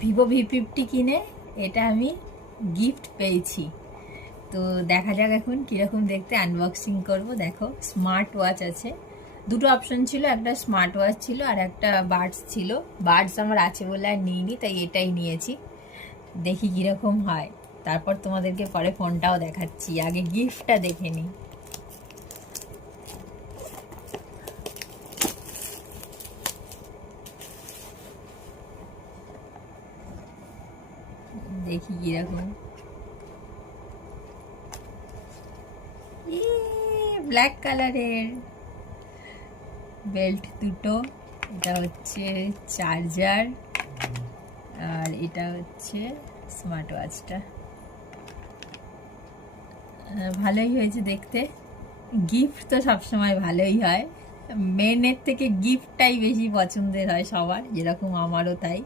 Vivo V50 কিনে এটা আমি গিফট পেয়েছি। তো দেখা যাক এখন কীরকম দেখতে, আনবক্সিং করব। দেখো স্মার্ট ওয়াচ আছে, দুটো অপশন ছিল, একটা স্মার্ট ওয়াচ ছিল আর একটা বাডস ছিল। বাডস আমার আছে বলে আর নিইনি, তাই এটাই নিয়েছি। দেখি কীরকম হয়, তারপর তোমাদেরকে পরে ফোনটাও দেখাচ্ছি। আগে গিফটটা দেখে নিই। দেখি কিরকম। ব্ল্যাক কালারের বেল্ট দুটো, এটা হচ্ছে চার্জার আর এটা হচ্ছে স্মার্ট ওয়াচটা। ভালোই হয়েছে দেখতে। গিফট তো সবসময় ভালোই হয়, মেনের থেকে গিফটটাই বেশি পছন্দের হয় সবার, যেরকম আমারও তাই।